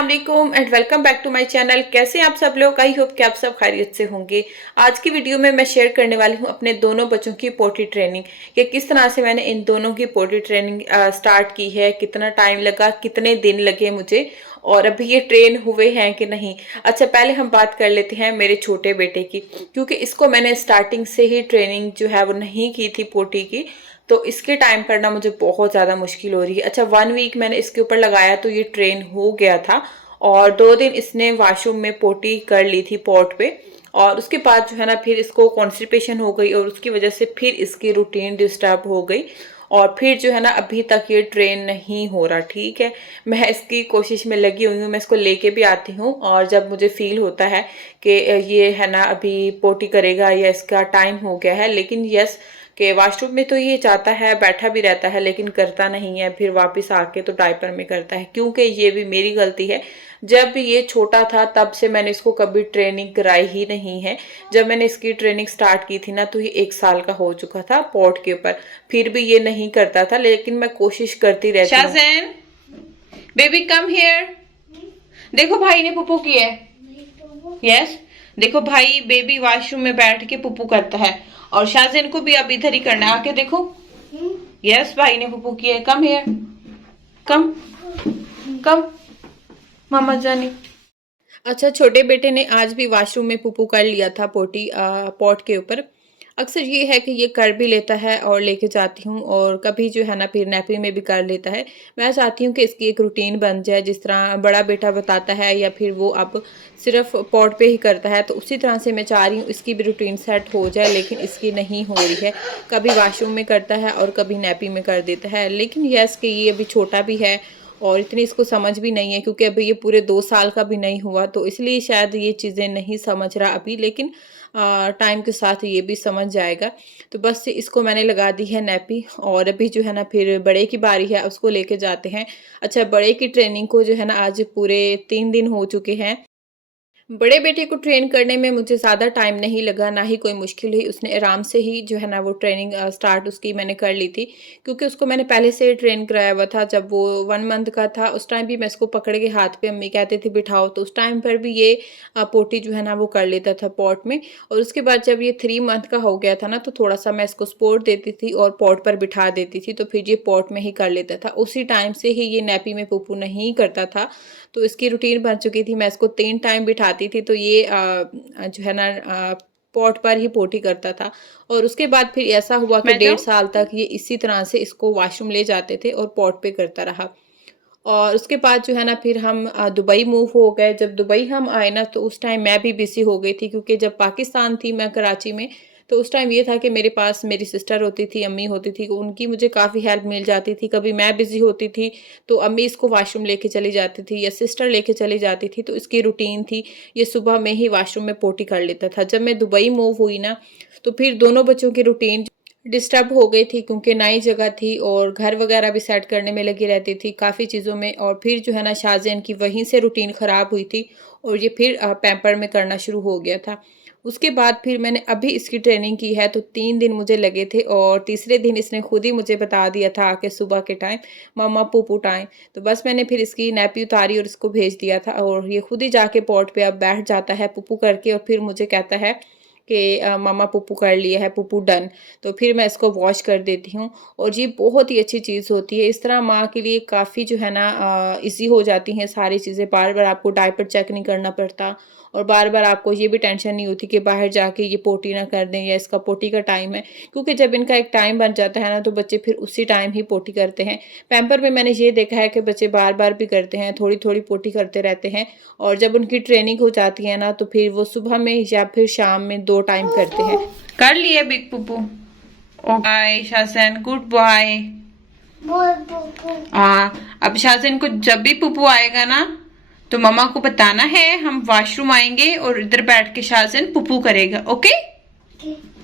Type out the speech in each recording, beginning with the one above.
अस्सलाम वालेकुम and welcome back to my channel. कैसे हैं आप सब लोग? आई होप कि आप सब खैरियत से होंगे। आज की वीडियो में मैं शेयर करने वाली हूं अपने दोनों बच्चों की पोटी ट्रेनिंग, कि किस तरह से मैंने इन दोनों की पोटी ट्रेनिंग स्टार्ट की है, कितना टाइम लगा, कितने दिन लगे मुझे, और अभी ये ट्रेन हुए हैं कि नहीं। अच्छा, पहले हम बात कर लेते हैं मेरे छोटे बेटे की, क्योंकि इसको मैंने स्टार्टिंग से ही ट्रेनिंग जो है वो नहीं की थी पोटी की, तो इसके टाइम करना मुझे बहुत ज़्यादा मुश्किल हो रही है। अच्छा, 1 वीक मैंने इसके ऊपर लगाया तो ये ट्रेन हो गया था, और 2 दिन इसने वॉशरूम में पोटी कर ली थी पॉट पे, और उसके बाद जो है ना फिर इसको कॉन्स्टिपेशन हो गई, और उसकी वजह से फिर इसकी रूटीन डिस्टर्ब हो गई, और फिर जो है ना अभी तक ये ट्रेन नहीं हो रहा। ठीक है, मैं इसकी कोशिश में लगी हुई हूँ, मैं इसको लेके भी आती हूँ, और जब मुझे फील होता है कि ये है ना अभी पोटी करेगा या इसका टाइम हो गया है, लेकिन यस कि वॉशरूम में तो ये चाहता है, बैठा भी रहता है, लेकिन करता नहीं है, फिर वापस आके तो डायपर में करता है, क्योंकि ये भी मेरी गलती है। जब ये छोटा था तब से मैंने इसको कभी ट्रेनिंग कराई ही नहीं है। जब मैंने इसकी ट्रेनिंग स्टार्ट की थी ना तो ये 1 साल का हो चुका था पॉट के ऊपर, फिर भी ये नहीं करता था, लेकिन मैं कोशिश करती रहती हूँ। शाज़ेन, बेबी कम हियर। देखो भाई ने पुप्पू किया है। यस, देखो भाई बेबी वॉशरूम में बैठ के पुप्पू करता है, और शाज़ेन को भी अब इधर ही करना है, आके देखो। यस, भाई ने पुप्पू किया है। कम हियर, कम कम मामा जानी। अच्छा, छोटे बेटे ने आज भी वॉशरूम में पुप्पू कर लिया था पोटी पॉट के ऊपर। अक्सर ये है कि ये कर भी लेता है और लेके जाती हूँ, और कभी जो है ना फिर नैपी में भी कर लेता है। मैं चाहती हूँ कि इसकी एक रूटीन बन जाए, जिस तरह बड़ा बेटा बताता है या फिर वो अब सिर्फ पॉट पे ही करता है, तो उसी तरह से मैं चाह रही हूँ इसकी भी रूटीन सेट हो जाए, लेकिन इसकी नहीं हो रही है। कभी वॉशरूम में करता है और कभी नैपी में कर देता है, लेकिन यस कि ये अभी छोटा भी है और इतनी इसको समझ भी नहीं है, क्योंकि अभी ये पूरे 2 साल का भी नहीं हुआ, तो इसलिए शायद ये चीज़ें नहीं समझ रहा अभी, लेकिन टाइम के साथ ये भी समझ जाएगा। तो बस इसको मैंने लगा दी है नैपी, और अभी जो है ना फिर बड़े की बारी है, उसको लेके जाते हैं। अच्छा, बड़े की ट्रेनिंग को जो है ना आज पूरे 3 दिन हो चुके हैं। बड़े बेटे को ट्रेन करने में मुझे ज़्यादा टाइम नहीं लगा, ना ही कोई मुश्किल हुई। उसने आराम से ही जो है ना वो ट्रेनिंग स्टार्ट उसकी मैंने कर ली थी, क्योंकि उसको मैंने पहले से ट्रेन कराया हुआ था। जब वो 1 मंथ का था उस टाइम भी मैं इसको पकड़ के हाथ पे, अम्मी कहते थे बिठाओ, तो उस टाइम पर भी ये पोटी जो है ना वो कर लेता था पॉट में। और उसके बाद जब ये 3 मंथ का हो गया था ना, तो थोड़ा सा मैं इसको सपोर्ट देती थी और पॉट पर बिठा देती थी, तो फिर ये पॉट में ही कर लेता था। उसी टाइम से ही ये नैपी में पुप्पू नहीं करता था, तो इसकी रूटीन बन चुकी थी। मैं इसको 3 टाइम बिठाती थी, तो ये जो है ना पॉट पर ही पोटी करता था। और उसके बाद फिर ऐसा हुआ कि 1.5 साल तक ये इसी तरह से इसको वॉशरूम ले जाते थे और पॉट पे करता रहा। और उसके बाद जो है ना फिर हम दुबई मूव हो गए। जब दुबई हम आए ना, तो उस टाइम मैं भी बिज़ी हो गई थी, क्योंकि जब पाकिस्तान थी मैं कराची में, तो उस टाइम ये था कि मेरे पास मेरी सिस्टर होती थी, अम्मी होती थी, उनकी मुझे काफ़ी हेल्प मिल जाती थी। कभी मैं बिज़ी होती थी तो अम्मी इसको वॉशरूम लेके चली जाती थी या सिस्टर लेके चली जाती थी, तो इसकी रूटीन थी ये सुबह में ही वॉशरूम में पोटी कर लेता था। जब मैं दुबई मूव हुई ना, तो फिर दोनों बच्चों की रूटीन डिस्टर्ब हो गई थी, क्योंकि नई जगह थी और घर वगैरह भी सेट करने में लगी रहती थी काफ़ी चीज़ों में। और फिर जो है ना शाज़ेन की वहीं से रूटीन ख़राब हुई थी, और ये फिर पैम्पर में करना शुरू हो गया था। उसके बाद फिर मैंने अभी इसकी ट्रेनिंग की है, तो 3 दिन मुझे लगे थे, और तीसरे दिन इसने खुद ही मुझे बता दिया था आके सुबह के टाइम, मम्मा पुप्पू टाइम। तो बस मैंने फिर इसकी नैपी उतारी और इसको भेज दिया था, और ये खुद ही जाके पॉट पे अब बैठ जाता है पुप्पू करके, और फिर मुझे कहता है कि मामा पुप्पू कर लिया है, पुप्पू डन। तो फिर मैं इसको वॉश कर देती हूँ, और ये बहुत ही अच्छी चीज़ होती है। इस तरह माँ के लिए काफ़ी जो है ना ईज़ी हो जाती हैं सारी चीज़ें। बार बार आपको डायपर चेक नहीं करना पड़ता, और बार बार आपको ये भी टेंशन नहीं होती कि बाहर जाके ये पोटी ना कर दें या इसका पोटी का टाइम है, क्योंकि जब इनका एक टाइम बन जाता है ना, तो बच्चे फिर उसी टाइम ही पोटी करते हैं। पैम्पर में मैंने ये देखा है कि बच्चे बार बार भी करते हैं, थोड़ी थोड़ी पोटी करते रहते हैं, और जब उनकी ट्रेनिंग हो जाती है ना, तो फिर वो सुबह में या फिर शाम में 2 टाइम करते हैं। कर लिए बिग पुप्पू? Okay Shazen, good boy. अब शाज़ेन को जब भी पुप्पू आएगा ना, तो मम्मा को बताना है हम वॉशरूम आएंगे और इधर बैठ के शाज़ेन पुप्पू करेगा। Okay,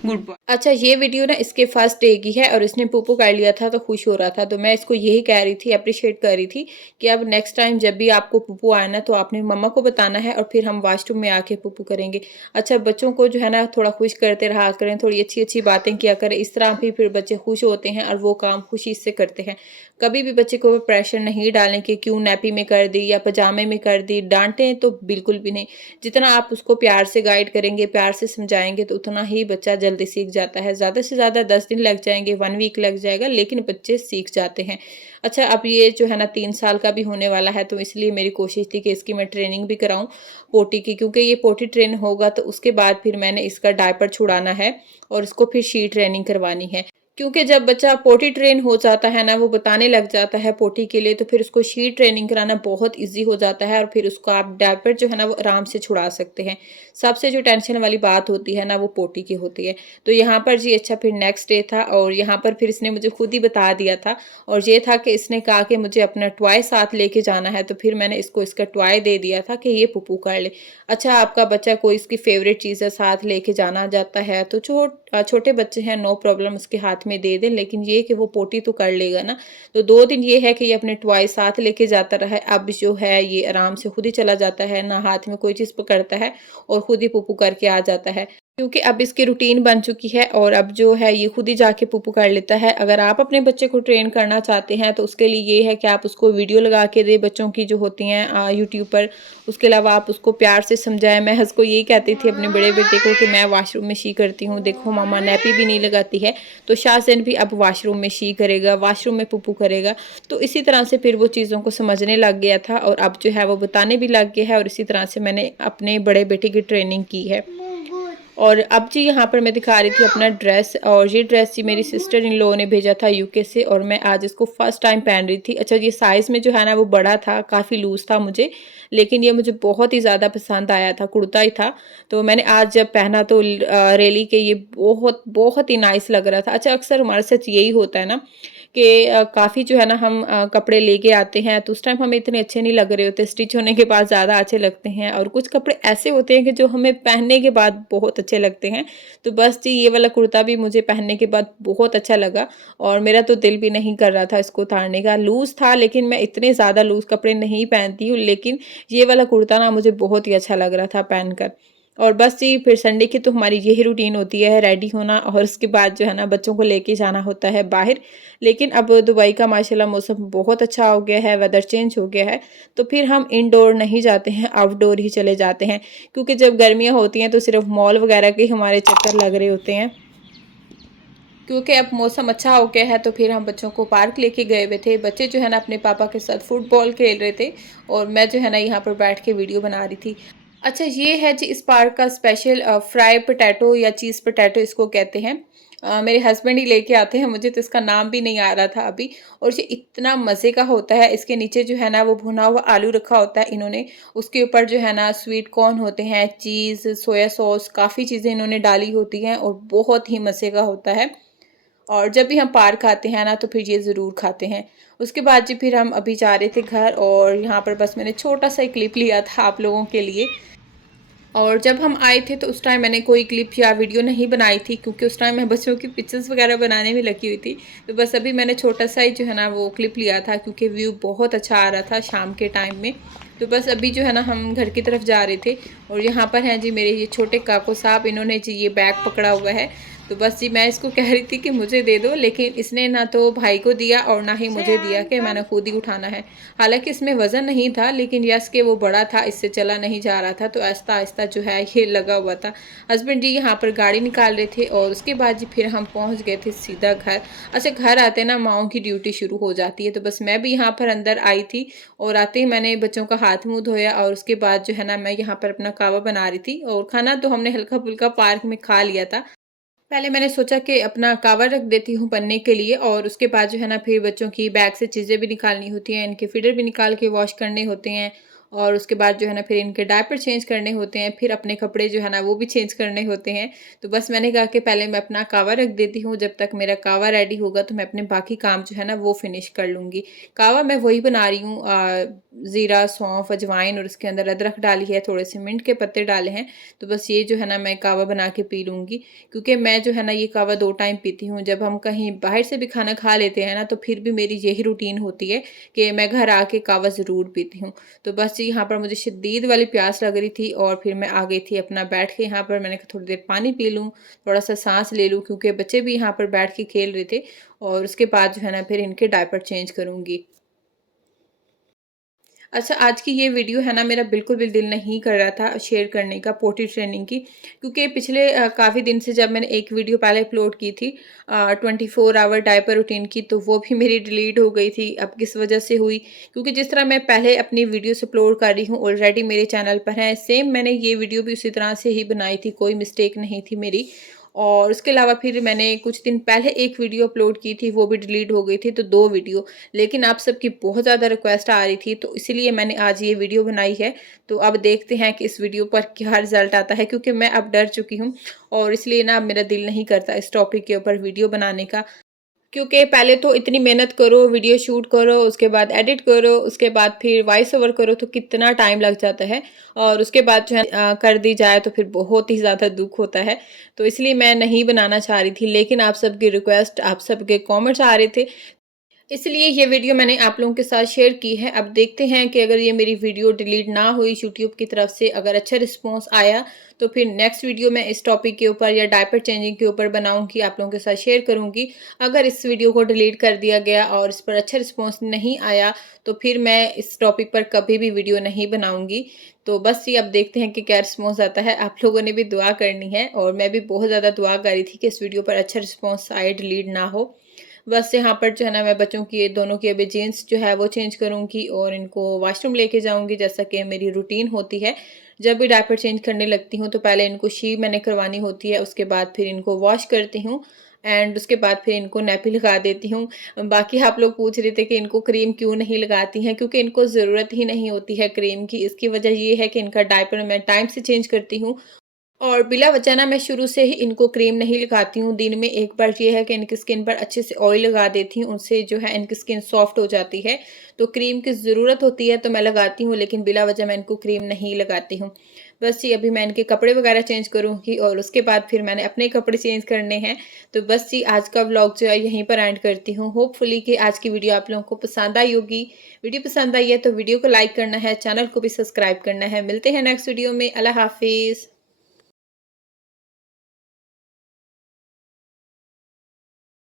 good boy. अच्छा, ये वीडियो ना इसके फर्स्ट डे की है और इसने पूपू कर लिया था तो खुश हो रहा था, तो मैं इसको यही कह रही थी, अप्रिशिएट कर रही थी कि अब नेक्स्ट टाइम जब भी आपको पूपू आए ना तो आपने मम्मा को बताना है और फिर हम वॉशरूम में आके पूपू करेंगे। अच्छा, बच्चों को जो है ना थोड़ा खुश करते रहा करें, थोड़ी अच्छी अच्छी बातें किया करें, इस तरह भी फिर बच्चे खुश होते हैं और वो काम खुशी से करते हैं। कभी भी बच्चे को प्रेशर नहीं डालें कि क्यों नैपी में कर दी या पजामे में कर दी, डांटें तो बिल्कुल भी नहीं। जितना आप उसको प्यार से गाइड करेंगे, प्यार से समझाएंगे तो उतना ही बच्चा जल्दी सीख जाता है। ज़्यादा से ज़्यादा 10 दिन लग जाएंगे, 1 वीक लग जाएगा, लेकिन बच्चे सीख जाते हैं। अच्छा, अब ये जो है ना 3 साल का भी होने वाला है, तो इसलिए मेरी कोशिश थी कि इसकी मैं ट्रेनिंग भी कराऊं पोटी की, क्योंकि ये पोटी ट्रेन होगा तो उसके बाद फिर मैंने इसका डायपर छुड़ाना है और इसको फिर शी ट्रेनिंग करवानी है। क्योंकि जब बच्चा पोटी ट्रेन हो जाता है ना, वो बताने लग जाता है पोटी के लिए, तो फिर उसको शी ट्रेनिंग कराना बहुत ईजी हो जाता है और फिर उसको आप डायपर जो है ना वो आराम से छुड़ा सकते हैं। सबसे जो टेंशन वाली बात होती है ना वो पोटी की होती है। तो यहाँ पर जी अच्छा फिर नेक्स्ट डे था और यहाँ पर फिर इसने मुझे खुद ही बता दिया था और ये था कि इसने कहा कि मुझे अपना टॉय साथ लेके जाना है, तो फिर मैंने इसको इसका टॉय दे दिया था कि ये पुप्पू कर ले। अच्छा, आपका बच्चा कोई इसकी फेवरेट चीज़ है साथ लेके जाना जाता है तो छोटे बच्चे हैं, नो प्रॉब्लम, उसके हाथ में दे दें, लेकिन ये कि वो पोटी तो कर लेगा ना। तो 2 दिन ये है कि ये अपने टॉय साथ लेके जाता रहा है। अब जो है ये आराम से खुद ही चला जाता है, ना हाथ में कोई चीज़ पकड़ता है और खुद ही पुप्पू करके आ जाता है। क्योंकि अब इसकी रूटीन बन चुकी है और अब जो है ये खुद ही जाके पुप्पू कर लेता है। अगर आप अपने बच्चे को ट्रेन करना चाहते हैं तो उसके लिए ये है कि आप उसको वीडियो लगा के दें बच्चों की जो होती हैं यूट्यूब पर। उसके अलावा आप उसको प्यार से समझाएं। मैं उसको यही कहती थी अपने बड़े बेटे को कि मैं वॉशरूम में शी करती हूँ, देखो मामा नैपी भी नहीं लगाती है, तो शाहज़ैन भी अब वॉशरूम में शी करेगा, वॉशरूम में पुप्पू करेगा। तो इसी तरह से फिर वो चीज़ों को समझने लग गया था और अब जो है वो बताने भी लग गया है और इसी तरह से मैंने अपने बड़े बेटे की ट्रेनिंग की है। और अब जी यहाँ पर मैं दिखा रही थी अपना ड्रेस और ये ड्रेस जी मेरी सिस्टर इन लोगों ने भेजा था यूके से और मैं आज इसको फर्स्ट टाइम पहन रही थी। अच्छा, ये साइज़ में जो है ना वो बड़ा था, काफ़ी लूज़ था मुझे, लेकिन ये मुझे बहुत ही ज़्यादा पसंद आया था, कुर्ता ही था। तो मैंने आज जब पहना तो रियली के ये बहुत बहुत ही नाइस लग रहा था। अच्छा, अक्सर हमारे साथ यही होता है ना कि काफ़ी जो है ना हम कपड़े लेके आते हैं तो उस टाइम हमें इतने अच्छे नहीं लग रहे होते, स्टिच होने के बाद ज़्यादा अच्छे लगते हैं और कुछ कपड़े ऐसे होते हैं कि जो हमें पहनने के बाद बहुत अच्छे लगते हैं। तो बस जी ये वाला कुर्ता भी मुझे पहनने के बाद बहुत अच्छा लगा और मेरा तो दिल भी नहीं कर रहा था इसको उतारने का। लूज़ था लेकिन मैं इतने ज़्यादा लूज़ कपड़े नहीं पहनती हूँ, लेकिन ये वाला कुर्ता ना मुझे बहुत ही अच्छा लग रहा था पहनकर। और बस जी फिर संडे की तो हमारी यही रूटीन होती है, रेडी होना और उसके बाद जो है ना बच्चों को लेके जाना होता है बाहर। लेकिन अब दुबई का माशाल्लाह मौसम बहुत अच्छा हो गया है, वेदर चेंज हो गया है, तो फिर हम इनडोर नहीं जाते हैं, आउटडोर ही चले जाते हैं। क्योंकि जब गर्मियाँ होती हैं तो सिर्फ मॉल वगैरह के हमारे चक्कर लग रहे होते हैं। क्योंकि अब मौसम अच्छा हो गया है तो फिर हम बच्चों को पार्क लेके गए हुए थे। बच्चे जो है ना अपने पापा के साथ फुटबॉल खेल रहे थे और मैं जो है ना यहाँ पर बैठ के वीडियो बना रही थी। अच्छा, ये है जी इस पार्क का स्पेशल फ्राई पोटैटो या चीज़ पोटैटो इसको कहते हैं। मेरे हस्बैंड ही लेके आते हैं, मुझे तो इसका नाम भी नहीं आ रहा था अभी। और ये इतना मज़े का होता है, इसके नीचे जो है ना वो भुना हुआ आलू रखा होता है इन्होंने, उसके ऊपर जो है ना स्वीट कॉर्न होते हैं, चीज़, सोया सॉस, काफ़ी चीज़ें इन्होंने डाली होती हैं और बहुत ही मज़े का होता है। और जब भी हम पार्क आते हैं ना तो फिर ये ज़रूर खाते हैं। उसके बाद जी फिर हम अभी जा रहे थे घर और यहाँ पर बस मैंने छोटा-सा एक क्लिप लिया था आप लोगों के लिए। और जब हम आए थे तो उस टाइम मैंने कोई क्लिप या वीडियो नहीं बनाई थी क्योंकि उस टाइम मैं बच्चों की पिक्चर्स वगैरह बनाने में लगी हुई थी। तो बस अभी मैंने छोटा-सा ही जो है ना वो क्लिप लिया था क्योंकि व्यू बहुत अच्छा आ रहा था शाम के टाइम में। तो बस अभी जो है ना हम घर की तरफ जा रहे थे और यहाँ पर हैं जी मेरे ये छोटे काको साहब, इन्होंने जी ये बैग पकड़ा हुआ है। तो बस जी मैं इसको कह रही थी कि मुझे दे दो, लेकिन इसने ना तो भाई को दिया और ना ही मुझे दिया कि मैंने खुद ही उठाना है। हालाँकि इसमें वज़न नहीं था लेकिन यस कि वो बड़ा था, इससे चला नहीं जा रहा था, तो आहिस्ता-आहिस्ता जो है ये लगा हुआ था। हस्बैंड जी यहाँ पर गाड़ी निकाल रहे थे और उसके बाद जी फिर हम पहुँच गए थे सीधा घर। अच्छा, घर आते ना माँओं की ड्यूटी शुरू हो जाती है, तो बस मैं भी यहाँ पर अंदर आई थी और आते ही मैंने बच्चों का हाथ मुँह धोया और उसके बाद जो है ना मैं यहाँ पर अपना कहवा बना रही थी और खाना तो हमने हल्का-फुल्का पार्क में खा लिया था। पहले मैंने सोचा कि अपना कवर रख देती हूँ बनने के लिए और उसके बाद जो है ना फिर बच्चों की बैग से चीज़ें भी निकालनी होती हैं, इनके फीडर भी निकाल के वॉश करने होते हैं और उसके बाद जो है ना फिर इनके डायपर चेंज करने होते हैं, फिर अपने कपड़े जो है ना वो भी चेंज करने होते हैं। तो बस मैंने कहा कि पहले मैं अपना कावा रख देती हूँ, जब तक मेरा कावा रेडी होगा तो मैं अपने बाकी काम जो है ना वो फिनिश कर लूँगी। कावा मैं वही बना रही हूँ, ज़ीरा, सौंफ, अजवाइन और उसके अंदर अदरक डाली है, थोड़े से मिंट के पत्ते डाले हैं। तो बस ये जो है ना मैं कावा बना के पी लूँगी, क्योंकि मैं जो है ना ये कावा 2 टाइम पीती हूँ। जब हम कहीं बाहर से भी खाना खा लेते हैं ना तो फिर भी मेरी यही रूटीन होती है कि मैं घर आके कावा ज़रूर पीती हूँ। तो बस यहाँ पर मुझे शदीद वाली प्यास लग रही थी और फिर मैं आ गई थी अपना बैठ के यहाँ पर। मैंने कहा थोड़ी देर पानी पी लूँ, थोड़ा-सा साँस ले लूँ, क्योंकि बच्चे भी यहाँ पर बैठ के खेल रहे थे और उसके बाद जो है ना फिर इनके डायपर चेंज करूँगी। अच्छा, आज की ये वीडियो है ना मेरा बिल्कुल भी दिल नहीं कर रहा था शेयर करने का पोटी ट्रेनिंग की, क्योंकि पिछले काफ़ी दिन से जब मैंने एक वीडियो पहले अपलोड की थी 24 आवर डायपर रूटीन की, तो वो भी मेरी डिलीट हो गई थी। अब किस वजह से हुई, क्योंकि जिस तरह मैं पहले अपनी वीडियोस अपलोड कर रही हूँ ऑलरेडी मेरे चैनल पर है, सेम मैंने ये वीडियो भी उसी तरह से ही बनाई थी, कोई मिस्टेक नहीं थी मेरी। और उसके अलावा फिर मैंने कुछ दिन पहले एक वीडियो अपलोड की थी, वो भी डिलीट हो गई थी, तो 2 वीडियो। लेकिन आप सबकी बहुत ज़्यादा रिक्वेस्ट आ रही थी, तो इसीलिए मैंने आज ये वीडियो बनाई है। तो अब देखते हैं कि इस वीडियो पर क्या रिज़ल्ट आता है, क्योंकि मैं अब डर चुकी हूँ और इसलिए ना अब मेरा दिल नहीं करता इस टॉपिक के ऊपर वीडियो बनाने का। क्योंकि पहले तो इतनी मेहनत करो, वीडियो शूट करो, उसके बाद एडिट करो, उसके बाद फिर वॉइस ओवर करो, तो कितना टाइम लग जाता है और उसके बाद जो है कर दी जाए तो फिर बहुत ही ज़्यादा दुःख होता है। तो इसलिए मैं नहीं बनाना चाह रही थी, लेकिन आप सबकी रिक्वेस्ट, आप सबके कमेंट्स आ रहे थे, इसलिए ये वीडियो मैंने आप लोगों के साथ शेयर की है। अब देखते हैं कि अगर ये मेरी वीडियो डिलीट ना हुई यूट्यूब की तरफ से, अगर अच्छा रिस्पॉन्स आया, तो फिर नेक्स्ट वीडियो मैं इस टॉपिक के ऊपर या डायपर चेंजिंग के ऊपर बनाऊंगी, आप लोगों के साथ शेयर करूंगी। अगर इस वीडियो को डिलीट कर दिया गया और इस पर अच्छा रिस्पॉन्स नहीं आया, तो फिर मैं इस टॉपिक पर कभी भी वीडियो नहीं बनाऊंगी। तो बस ये अब देखते हैं कि क्या रिस्पॉन्स आता है। आप लोगों ने भी दुआ करनी है और मैं भी बहुत ज़्यादा दुआ कर रही थी कि इस वीडियो पर अच्छा रिस्पॉन्स आए, डिलीट ना हो। बस यहाँ पर जो है ना मैं बच्चों की दोनों की अभी जीन्स जो है वो चेंज करूँगी और इनको वॉशरूम लेके जाऊँगी, जैसा कि मेरी रूटीन होती है। जब भी डायपर चेंज करने लगती हूँ तो पहले इनको शी मैंने करवानी होती है, उसके बाद फिर इनको वॉश करती हूँ एंड उसके बाद फिर इनको नैपी लगा देती हूँ। बाकी आप लोग पूछ रहे थे कि इनको क्रीम क्यों नहीं लगाती हैं, क्योंकि इनको ज़रूरत ही नहीं होती है क्रीम की। इसकी वजह ये है कि इनका डायपर मैं टाइम से चेंज करती हूँ और बिला वजह ना मैं शुरू से ही इनको क्रीम नहीं लगाती हूँ। दिन में एक बार ये है कि इनकी स्किन पर अच्छे से ऑयल लगा देती हूँ, उनसे जो है इनकी स्किन सॉफ्ट हो जाती है। तो क्रीम की ज़रूरत होती है तो मैं लगाती हूँ, लेकिन बिला वजह मैं इनको क्रीम नहीं लगाती हूँ। बस जी अभी मैं इनके कपड़े वगैरह चेंज करूँगी और उसके बाद फिर मैंने अपने कपड़े चेंज करने हैं। तो बस जी आज का व्लॉग जो है यहीं पर एंड करती हूँ। होपफुली कि आज की वीडियो आप लोगों को पसंद आई होगी। वीडियो पसंद आई है तो वीडियो को लाइक करना है, चैनल को भी सब्सक्राइब करना है। मिलते हैं नेक्स्ट वीडियो में। अल्लाह हाफिज़।